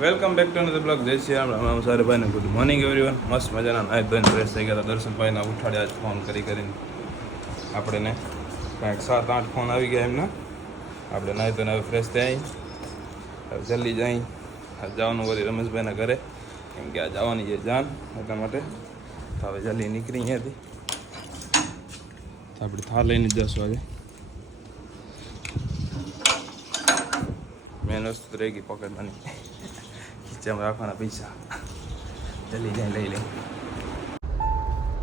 Welcome back to the blog. જય શ્રી રામ. સારે ભાઈને ગુડ મોર્નિંગ એવરીવન. મસ્ત મજાના નાઈ ધોઈને ફ્રેશ થઈ ગયા હતા. દર્શનભાઈને ઉઠાડ્યા જ ફોન કરીને આપણને કાંઈક 7-8 ફોન આવી ગયા એમના. આપણે નાઈ ધોઈને હવે ફ્રેશ થઈ હવે જલ્દી જઈ જવાનું વળી રમેશભાઈના ઘરે, કેમ કે આ જવાની છે જાન, એટલા માટે તો હવે જલ્દી નીકળી અહીંયાથી. તો આપણે થાળ લઈને જ જશું આજે. મેન વસ્તુ તો રહી ગઈ પોકેટમાંની, ખીચામાં રાખવાના પૈસા. જલ્દી જઈને લઈ લઈ.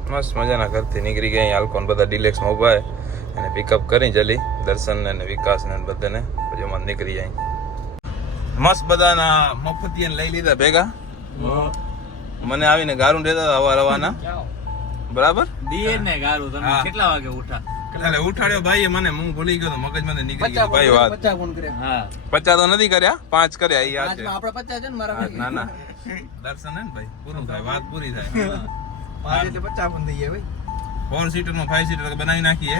મસ્ત મજાના ઘરથી નીકળી ગયા. આલ્કોન બધા ડિલેક્સમાં ઊભા અને પિકઅપ કરી જલ્દી દર્શન ને વિકાસ ને બધાને પછી અમારે નીકળી જાય. મસ્ત બધાના મફતિયાને લઈ લીધા ભેગા. મને આવીને ગારું દેતા હતા હવા રવાના, બરાબર ને ગારું. તમે કેટલા વાગે ઉઠા? એટલે ઉઠાડ્યો ભાઈ મને, હું ભૂલી ગયો મગજમાંથી નીકળી ગયો ભાઈ. વાત 50 ફોન કર્યા. 50 તો નથી કર્યા, 5 કર્યા. એ યાદ છે. આપણે 50 છે ને મારા. ના ના દર્શન હે ને ભાઈ, પૂરું થાય, વાત પૂરી થાય. 5 એટલે 50 ફોન થઈ ગયા ભાઈ. 4 સીટર માં 5 સીટર બનાવી નાખીએ.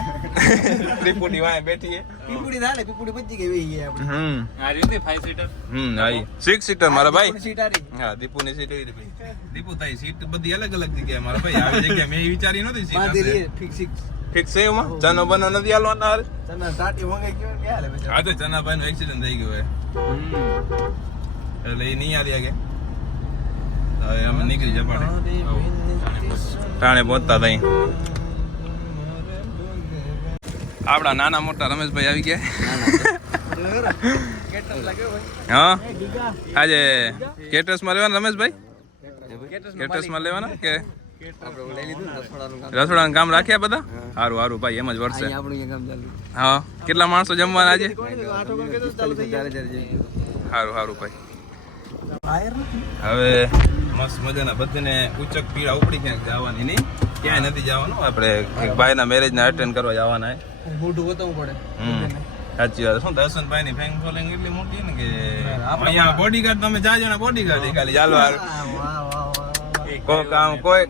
ત્રિપુટી વાય બેઠી હે. પીપુડી થાય ને, પીપુડી બચી ગઈ ભાઈ આપણે. આ રીતે 5 સીટર. આઈ 6 સીટર મારા ભાઈ. સીટ આરી. હા દીપુની સીટ એવી ભાઈ. દીપુ તાઈ સીટ બધી અલગ અલગ જગ્યાએ મારા ભાઈ. આવી જગ્યાએ મેં વિચારી નહોતી સીટ હશે. ફિક્સ છે એમાં. ચનો બનો નથી હાલવાના હારે. ચના ટાટી મંગાઈ ગયો કે હાલે બેટા. હા તો ચનાભાઈ નો એક્સિડન્ટ થઈ ગયો હે, એટલે એ નહીં આવી ગયા. હવે અમે નીકળી જપાડે ટાણે પહોંચતા થઈ. આપડા નાના મોટા રમેશભાઈ આવી ગયા. હા આજે કેટરસ માં લેવાના રમેશભાઈ? કેટરસ માં લેવાના કે રસોડાનું કામ રાખ્યા બધા? સારું સારું ભાઈ, એમ જ વર્ષે. હા કેટલા માણસો જમવાના આજે? સારું સારું ભાઈ. હવે મસ્ત મજાના બધાને ઉચક પીડા ઉપડી ક્યાંક જવાની નહીં, ક્યાંય નથી જવાનું. આપણે એક ભાઈના મેરેજને અટેન્ડ કરવા જવાના. મોઢું બતાવવું પડે. સાચી વાત. શું દર્શનભાઈ ની ફેંગ ફોલોઈંગ એટલી મોટી ને કે અહીંયા બોડીગાર્ડ તમે જાજો ને બોડીગાર્ડ ખાલી ચાલવા કોઈ કામ કોઈ.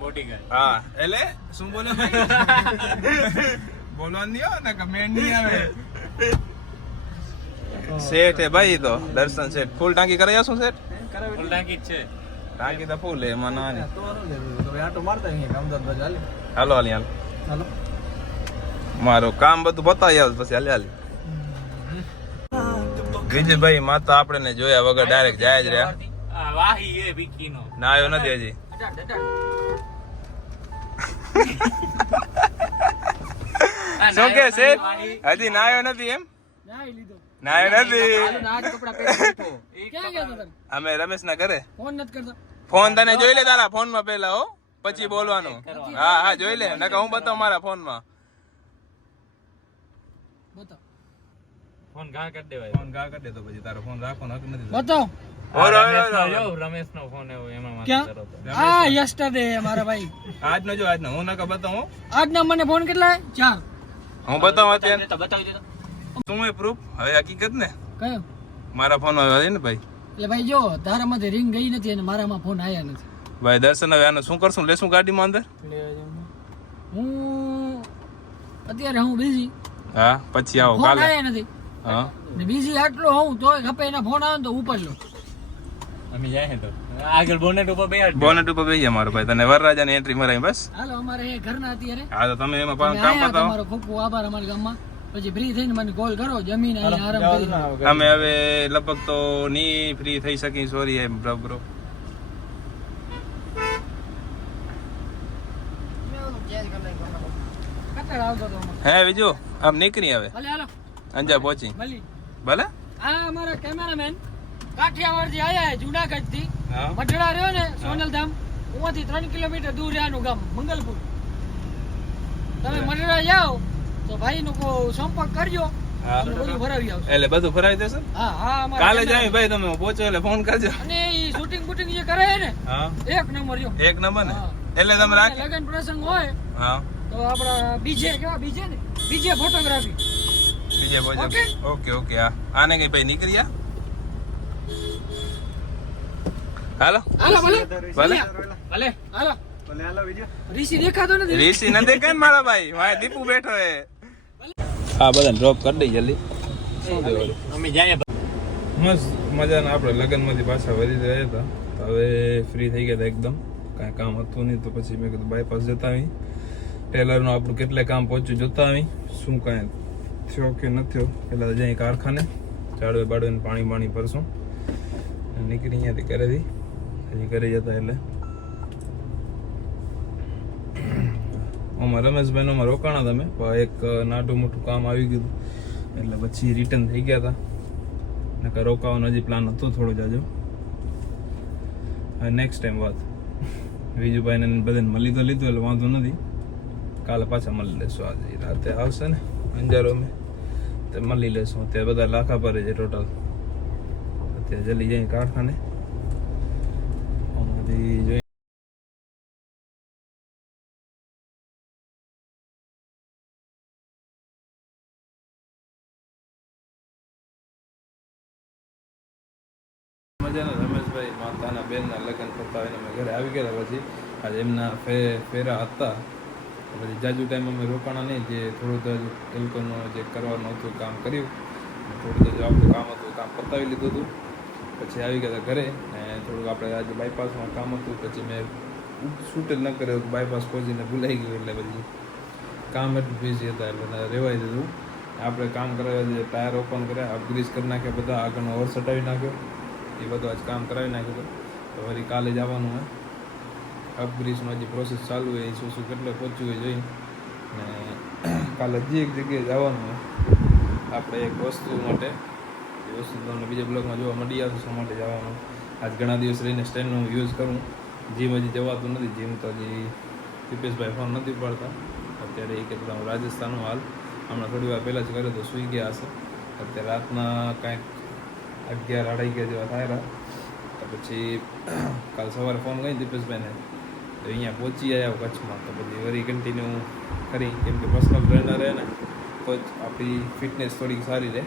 હા એટલે શું બોલે બોલવાનું નહીં આવે ને કે મેન નહીં આવે. સેટ હે ભાઈ, તો દર્શન સેટ ફૂલ ટાંકી કરી આવશું. સેટ ફૂલ ટાંકી જ છે. ટાંકી તો ફૂલ હે એમાં ના. તો આટો મારતા અહીં અમદાવાદ બાજુ હાલે. હાલો હાલી હાલ. હાલો મારું કામ બધું બતાવી આવ પછી હાલી હાલી. વિજયભાઈ માતા આપણે જોયા વગર ડાયરેક્ટ જાય જ રહ્યા. વાહી એ વિકીનો ના આવ્યો નથી હજી. શું કે છે? હજી ના આવ્યો નથી એમ? ના આવ્યો નથી. અમે રમેશ ના ઘરે. ફોન તને જોઈ લે તારા ફોન માં પેલા, હો પછી બોલવાનું. હા હા જોઈ લે, નકર હું બતાવું મારા ફોન માં. ફોન ઘા કરી દેવાય. ફોન ઘા કરી દે તો પછી તારો ફોન રાખવાનો હક નથી. બતાવો. રમેશ નો ફોન એવો એમાં ક્યાં? હા યસ્ટરડે મારા ભાઈ. આજનો જો આજનો હું નકર બતાવું. આજના મને ફોન કેટલા? 4. હું બતાવું અત્યારે. બતાવી દેતો. શું એ પ્રૂફ? હવે હકીકત ને કયો? મારા ફોન આવે ને ભાઈ. એટલે ભાઈ જો તારામાંથી રિંગ ગઈ નથી અને મારામાં ફોન આયા નથી. ભાઈ દર્શન હવે આને શું કરશું? લેશું ગાડીમાં અંદર? હું અત્યારે હું બિઝી. હા પછી આવો ફોન કાલે. આયા નથી. હા ને બિઝી આટલો હોઉં તોય ખપે એના ફોન આવે ને તો ઉપર લો. અમે જાય તો આગળ બોનેટ ઉપર બેહાડ. બોનેટ ઉપર બેહી જા મારો ભાઈ, તને વરરાજાની એન્ટ્રી મરાઈ બસ. હાલો અમારે એ ઘરના અત્યારે. હા તો તમે એમાં કામ બતાવો. તમારો ખૂબ ખૂબ આભાર અમારા ગામમાં. પછી ફ્રી થઈને મને કોલ કરો, જમીન અહીંયા આરામ કરી. અમે હવે લગભગ તો ની ફ્રી થઈ શકી. સોરી એમ બ્રો. કટાળ આવતો તો અમારે. હે બીજુ આમ નીકળી હવે ભલે હાલો અંજા પહોંચી. મળી. ભલે. આ અમારા કેમેરામેન કાઠિયાવાડ થી આયા જુનાગઢ થી. હા મઢડા રહ્યો ને સોનલધામ, ઉમાંથી 3 કિલોમીટર દૂર રહ્યાનું ગામ મંગલપુર. તમે મઢડા જાઓ તો ભાઈ નો સંપર્ક કરજો. હા. બધું ભરાવી આવશે. એટલે બધું ફરાવી દેશે. હા હા અમારા કાલે cameraman. જાય ભાઈ, તમે પહોંચો એટલે ફોન કરજો. અને ઈ શૂટિંગ બૂટિંગ જે કરે છે ને હા 1 નંબર જો. 1 નંબર ને. હા. એટલે તમે રાખી. લગન પ્રસંગ હોય હા તો આપડા બીજે કેવા બીજે ને બીજે ફોટોગ્રાફી. બીજે પહોંચો. Okay. ઓકે હા આને કઈ ભાઈ નીકળ્યા. હાલો હાલો ભલે ભલે. ભલે હાલો ભલે હાલો વિડિયો. રીસી દેખાતો નથી. રીસી ન દેખાય ને મારા ભાઈ, વાય દીપુ બેઠો હે. હા બધા ડ્રોપ કરી દઈ જલ્દી. શું દેવાનું? અમે જાય મસ્ત મજાના આપણે લગ્નમાંથી પાછા વળી રહ્યા હતા તો હવે ફ્રી થઈ ગયા હતા એકદમ, કાંઈ કામ હતું નહીં તો પછી મેં કીધું બાયપાસ જતા આવી, ટેલરનું આપણું કેટલે કામ પહોંચ્યું જોતા આવી, શું કાંઈ થયો કે ન થયો. પહેલાં જઈ કારખાને ઝાડવે બાળવે પાણી ભરશું, નીકળી અહીંયાથી ઘરેથી હજી ઘરે જતા એટલે આમાં રમેશભાઈનું રોકાણા તમે એક નાટું મોટું કામ આવી ગયું એટલે પછી રિટર્ન થઈ ગયા હતા. નકર રોકાવાનો હજી પ્લાન હતો થોડો જાજો. હવે નેક્સ્ટ ટાઈમ વાત વિજુભાઈને બધાને મળી તો લીધું એટલે વાંધો નથી, કાલે પાછા મળી લેશું. આજે રાતે આવશે ને અંજારો મેં તે મળી લેશું. અત્યારે બધા લાખા પર છે ટોટલ. અત્યારે જલ્દી જઈએ કારખાને જોઈએ. મજાના રમેશભાઈ માતાના બેનના લગ્ન થતા હોય અમે ઘરે આવી ગયા. પછી આજે એમના ફેરા હતા પછી જાજુ ટાઈમ અમે રોકાણા નહીં, જે થોડું એ લોકોનું જે કરવાનું હતું કામ કર્યું, થોડું જો આપણું કામ હતું કામ પતાવી લીધું હતું. પછી આવી ગયા હતા ઘરે ને થોડુંક આપણે આજે બાયપાસમાં કામ હતું, પછી મેં શૂટ જ ન કર્યું, બાયપાસ પહોંચીને ભૂલાઈ ગયું એટલે પછી કામ એટલું બિઝી હતા એટલે રહેવાય દીધું. આપણે કામ કરાવ્યા છે, ટાયર ઓપન કર્યા, અપગ્રીસ કરી નાખ્યા, બધા આગળનો ઓવર સટાવી નાખ્યો, એ બધું આજ કામ કરાવી નાખ્યું હતું. તો વળી કાલે જવાનું હોય, અપગ્રીસનો હજી પ્રોસેસ ચાલુ હોય, શું કેટલે પહોંચ્યું હોય જોઈ. ને કાલે હજી એક જગ્યાએ જવાનું હોય આપણે એક વસ્તુ માટે, એ વસ્તુ તમને બીજા બ્લોગમાં જોવા મળી આવશે શા માટે જવાનું. આજ ઘણા દિવસ રહીને સ્ટેન્ડનો યુઝ કરું, જીમ હજી જવાતું નથી, જીમ તો હજી દીપેશભાઈ ફોન નથી પાડતા. અત્યારે એ કહેતા હું રાજસ્થાનનો હાલ હમણાં થોડી વાર પહેલાં જ કર્યો તો સૂઈ ગયા હશે. અત્યારે રાતના કાંઈક 11-11 જેવા થયેલા. તો પછી કાલ સવારે ફોન કરી દીપેશભાઈને તો અહીંયા પહોંચી આવ્યા કચ્છમાં. તો પછી વળી કન્ટિન્યુ કરી, કેમ કે પર્સનલ ટ્રેનર રહે ને તો જ આપણી ફિટનેસ થોડીક સારી રહે.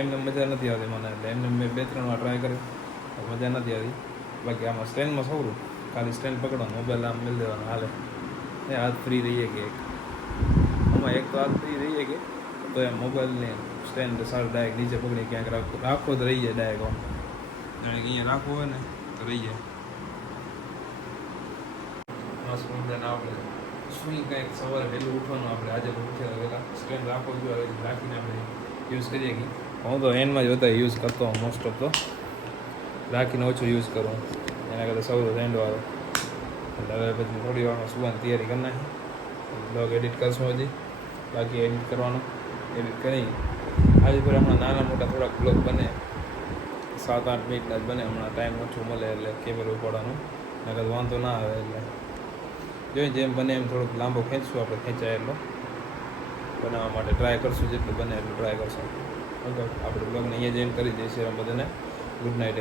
એમને મજા નથી આવતી મને, એટલે એમને મેં 2-3 વાર ટ્રાય કર્યો, મજા નથી આવી. બાકી આમાં સ્ટેન્ડમાં સૌરું ખાલી સ્ટેન્ડ પકડવાનું, મોબાઈલ આમ મેળ દેવાનો હાલે, એ હાથ ફ્રી રહીએ કે આમાં એક તો હાથ ફ્રી રહીએ કે તો એમ મોબાઈલને સ્ટેન્ડ સારું ડાયરેક્ટ નીચે પકડી ક્યાંક રાખવો તો રહી જાય ડાયરેક્ટ આમ, જાણે કે અહીંયા રાખવો હોય ને તો રહી જાય. મસ્ત મજાના આપણે સુઈ કંઈક સવારે વહેલું ઉઠવાનું, આપણે આજે પણ ઉઠ્યા વહેલા સ્ટેન્ડ રાખવો જોઈએ, રાખીને આપણે યુઝ કરીએ કે હું તો એન્ડમાં જ વધારે યુઝ કરતો હોઉં, મોસ્ટ ઓફ તો રાખીને ઓછું યુઝ કરું એના કરતાં સૌથી એન્ડવાળો. એટલે હવે પછી થોડી વારમાં સુવાની તૈયારી કરી નાખી, બ્લોગ એડિટ કરશું હજી બાકી એડિટ કરવાનું, એડિટ કરી આજે પર હમણાં નાના મોટા થોડાક બ્લોગ બને 7-8 મિનિટના જ બને. હમણાં ટાઈમ ઓછું મળે એટલે કેમેરો ઉપાડવાનું નકર વાંધો ના આવે. એટલે જોઈએ જેમ બને એમ થોડુંક લાંબો ખેંચશું, આપણે ખેંચાય એટલો બનાવવા માટે ટ્રાય કરશું, જેટલું બને એટલું ટ્રાય કરશું. ઓકે, આપણે બ્લોગને અહીંયા જ એન્ડ કરી દઈશું. બધાને ગુડ નાઇટ.